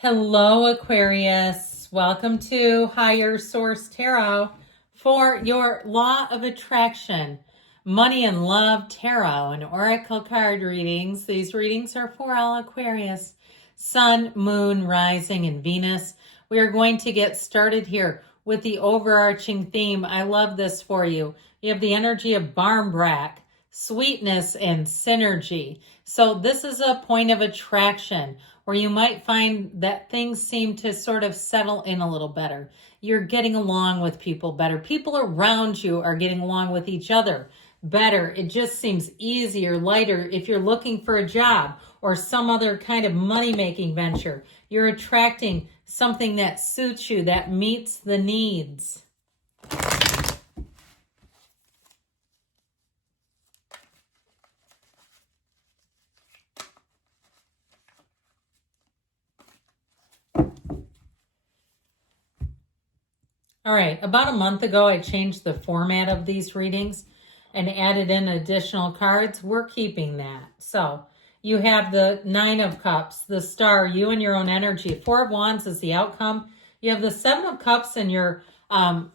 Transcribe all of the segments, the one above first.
Hello, Aquarius. Welcome to Higher Source Tarot for your Law of Attraction, Money and Love Tarot and Oracle card readings. These readings are for all Aquarius, Sun, Moon, Rising, and Venus. We are going to get started here with the overarching theme. I love this for you. You have the energy of Barmbrack, sweetness, and synergy. So this is a point of attraction where you might find that things seem to sort of settle in a little better. You're getting along with people better. People around you are getting along with each other better. It just seems easier, lighter. If you're looking for a job or some other kind of money-making venture, you're attracting something that suits you, that meets the needs. All right, about a month ago, I changed the format of these readings and added in additional cards. We're keeping that. So you have the Nine of Cups, the Star, you and your own energy. Four of Wands is the outcome. You have the Seven of Cups in your in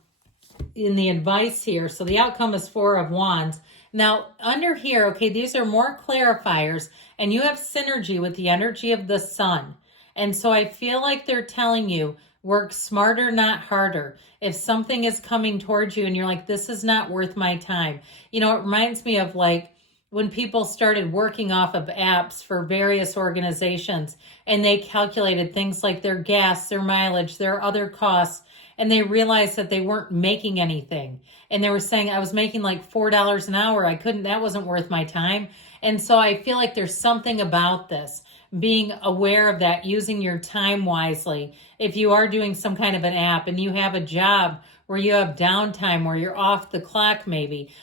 the advice here. So the outcome is Four of Wands. Now under here, okay, these are more clarifiers, and you have synergy with the energy of the Sun. And so I feel like they're telling you, work smarter, not harder. If something is coming towards you and you're like, this is not worth my time. You know, it reminds me of like when people started working off of apps for various organizations and they calculated things like their gas, their mileage, their other costs, and they realized that they weren't making anything. And they were saying, I was making like $4 an hour. That wasn't worth my time. And so I feel like there's something about this, being aware of that, using your time wisely. If you are doing some kind of an app and you have a job where you have downtime, where you're off the clock maybe,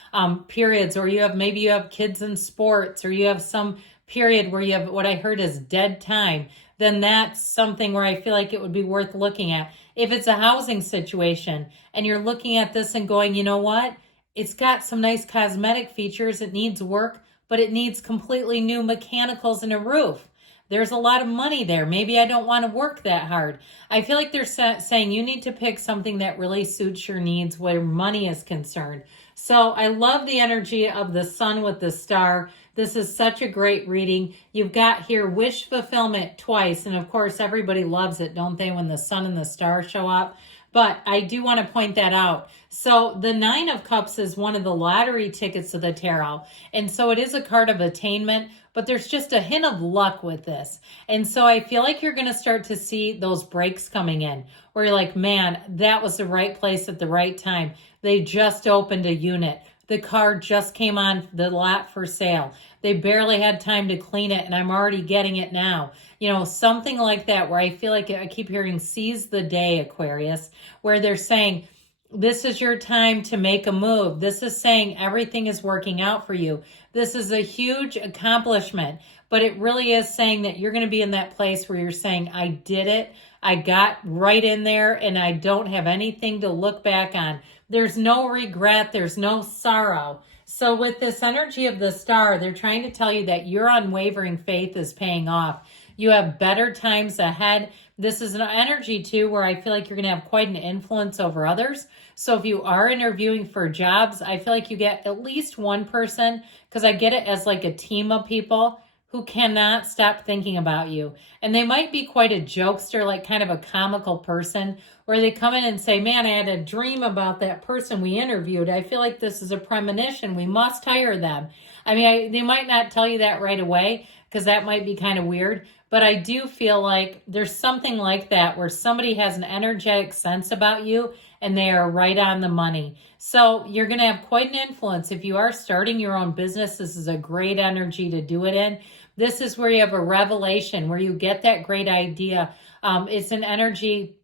periods, or maybe you have kids in sports, or you have some period where you have what I heard is dead time, then that's something where I feel like it would be worth looking at. If it's a housing situation and you're looking at this and going, you know what? It's got some nice cosmetic features. It needs work, but it needs completely new mechanicals and a roof. There's a lot of money there. Maybe I don't want to work that hard. I feel like they're saying you need to pick something that really suits your needs where money is concerned. So I love the energy of the Sun with the Star. This is such a great reading. You've got here wish fulfillment twice. And of course, everybody loves it, don't they, when the Sun and the Star show up? But I do want to point that out. So the Nine of Cups is one of the lottery tickets of the tarot. And so it is a card of attainment, but there's just a hint of luck with this. And so I feel like you're going to start to see those breaks coming in where you're like, man, that was the right place at the right time. They just opened a unit. The car just came on the lot for sale. They barely had time to clean it and I'm already getting it now. You know, something like that where I feel like I keep hearing seize the day, Aquarius, where they're saying, this is your time to make a move. This is saying everything is working out for you. This is a huge accomplishment, but it really is saying that you're going to be in that place where you're saying, I did it. I got right in there and I don't have anything to look back on. There's no regret. There's no sorrow. So with this energy of the Star, they're trying to tell you that your unwavering faith is paying off. You have better times ahead. This is an energy too where I feel like you're going to have quite an influence over others. So if you are interviewing for jobs, I feel like you get at least one person, because I get it as like a team of people who cannot stop thinking about you. And they might be quite a jokester, like kind of a comical person, where they come in and say, man, I had a dream about that person we interviewed. I feel like this is a premonition. We must hire them. I mean, they might not tell you that right away because that might be kind of weird. But I do feel like there's something like that where somebody has an energetic sense about you and they are right on the money. So you're going to have quite an influence. If you are starting your own business, this is a great energy to do it in. This is where you have a revelation, where you get that great idea. It's an energy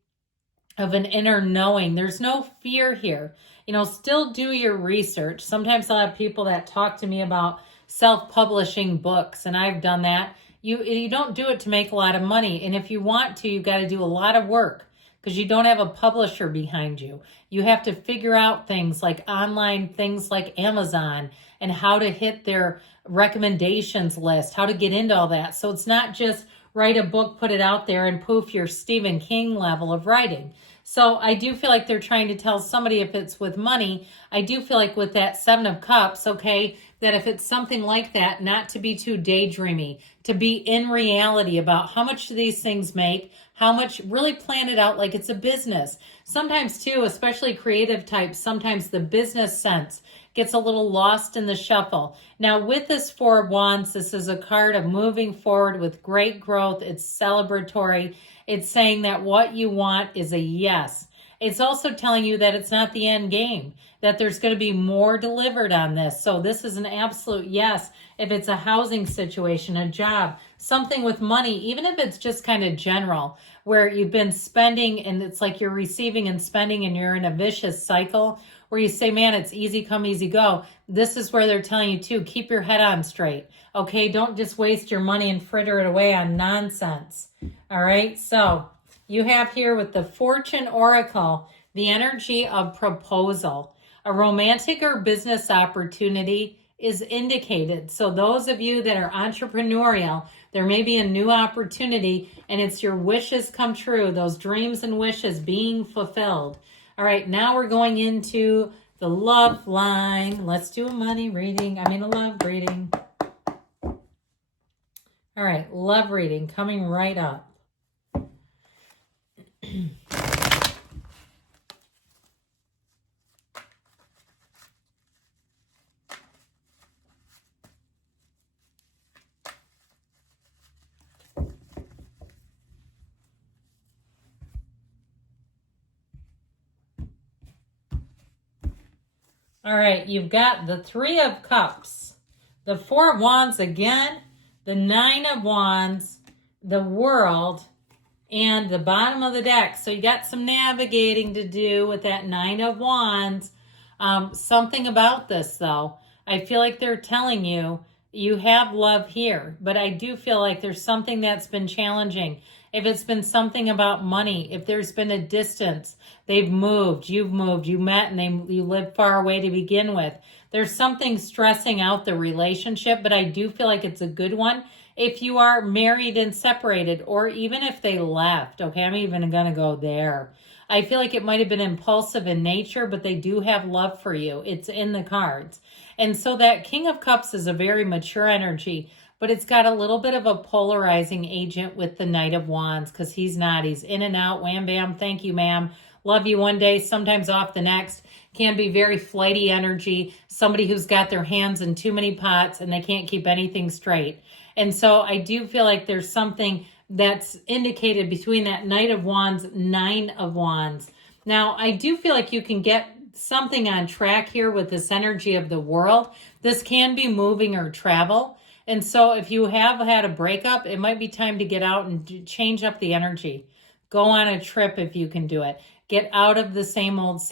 of an inner knowing. There's no fear here. You know, still do your research. Sometimes I'll have people that talk to me about self-publishing books, and I've done that. You don't do it to make a lot of money. And if you want to, you've got to do a lot of work because you don't have a publisher behind you. You have to figure out things like online things like Amazon and how to hit their recommendations list, how to get into all that. So it's not just write a book, put it out there, and poof, you're Stephen King level of writing. So I do feel like they're trying to tell somebody, if it's with money, I do feel like with that Seven of Cups, okay, that if it's something like that, not to be too daydreamy, to be in reality about how much do these things make, how much, really plan it out like it's a business. Sometimes too, especially creative types, sometimes the business sense gets a little lost in the shuffle. Now with this Four of Wands, this is a card of moving forward with great growth. It's celebratory. It's saying that what you want is a yes. It's also telling you that it's not the end game, that there's going to be more delivered on this. So this is an absolute yes. If it's a housing situation, a job, something with money, even if it's just kind of general, where you've been spending and it's like you're receiving and spending and you're in a vicious cycle where you say, man, it's easy come, easy go. This is where they're telling you to keep your head on straight. Okay, don't just waste your money and fritter it away on nonsense. All right, so you have here with the Fortune Oracle, the energy of proposal. A romantic or business opportunity is indicated. So those of you that are entrepreneurial, there may be a new opportunity and it's your wishes come true, those dreams and wishes being fulfilled. All right, now we're going into the love line. Let's do a money reading. I mean a love reading. All right, love reading coming right up. All right, you've got the Three of Cups, the Four of Wands again, the Nine of Wands, the World, and the bottom of the deck. So you got some navigating to do with that Nine of Wands. Something about this, though. I feel like they're telling you, you have love here, but I do feel like there's something that's been challenging. If it's been something about money, if there's been a distance, they've moved, you met, and you live far away to begin with. There's something stressing out the relationship, but I do feel like it's a good one. If you are married and separated, or even if they left, okay, I'm even going to go there. I feel like it might have been impulsive in nature, but they do have love for you. It's in the cards. And so that King of Cups is a very mature energy, but it's got a little bit of a polarizing agent with the Knight of Wands, because he's in and out, wham, bam, thank you, ma'am. Love you one day, sometimes off the next. Can be very flighty energy, somebody who's got their hands in too many pots and they can't keep anything straight. And so I do feel like there's something that's indicated between that Knight of Wands, Nine of Wands. Now, I do feel like you can get something on track here with this energy of the World. This can be moving or travel. And so if you have had a breakup, it might be time to get out and change up the energy. Go on a trip if you can do it. Get out of the same old,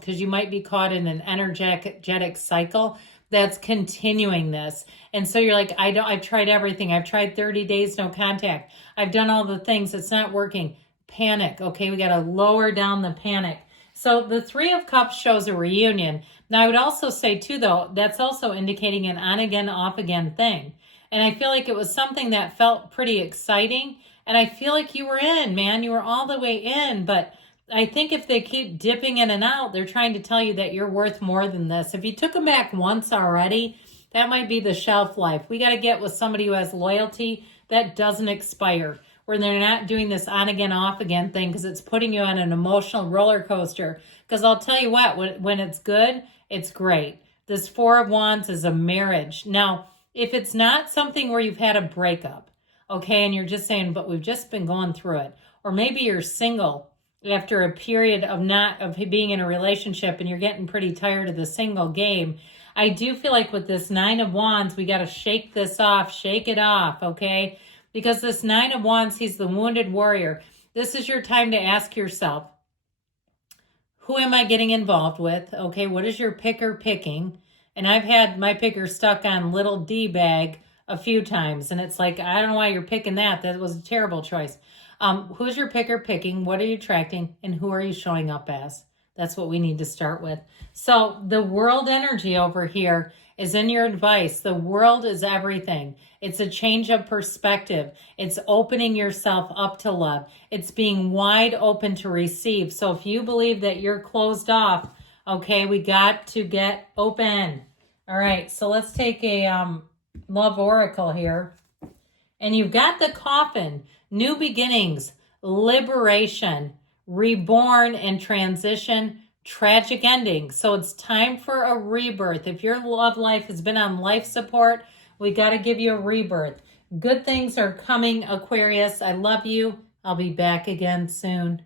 because you might be caught in an energetic cycle that's continuing this. And so you're like, I've tried everything. I've tried 30 days, no contact. I've done all the things. It's not working. Panic. Okay, we got to lower down the panic. So the Three of Cups shows a reunion. Now I would also say too, though, that's also indicating an on again, off again thing. And I feel like it was something that felt pretty exciting. And I feel like you were in, man. You were all the way in. But I think if they keep dipping in and out, they're trying to tell you that you're worth more than this. If you took them back once already, that might be the shelf life. We got to get with somebody who has loyalty that doesn't expire, where they're not doing this on again, off again thing, because it's putting you on an emotional roller coaster. Because I'll tell you what, when it's good, it's great. This Four of Wands is a marriage. Now, if it's not something where you've had a breakup, okay, and you're just saying, but we've just been going through it, or maybe you're single after a period of being in a relationship and you're getting pretty tired of the single game, I do feel like with this Nine of Wands, we got to shake this off, shake it off, okay? Because this Nine of Wands, he's the wounded warrior. This is your time to ask yourself, who am I getting involved with? Okay, what is your picker picking? And I've had my picker stuck on little D bag a few times, and it's like, I don't know why you're picking that. That was a terrible choice. Who's your picker picking? What are you attracting? And who are you showing up as? That's what we need to start with. So the World energy over here is in your advice. The world is everything. It's a change of perspective. It's opening yourself up to love. It's being wide open to receive. So if you believe that you're closed off, okay, we got to get open. All right, so let's take a love oracle here. And you've got the coffin, new beginnings, liberation, reborn and transition, tragic ending. So it's time for a rebirth. If your love life has been on life support, we got to give you a rebirth. Good things are coming, Aquarius. I love you. I'll be back again soon.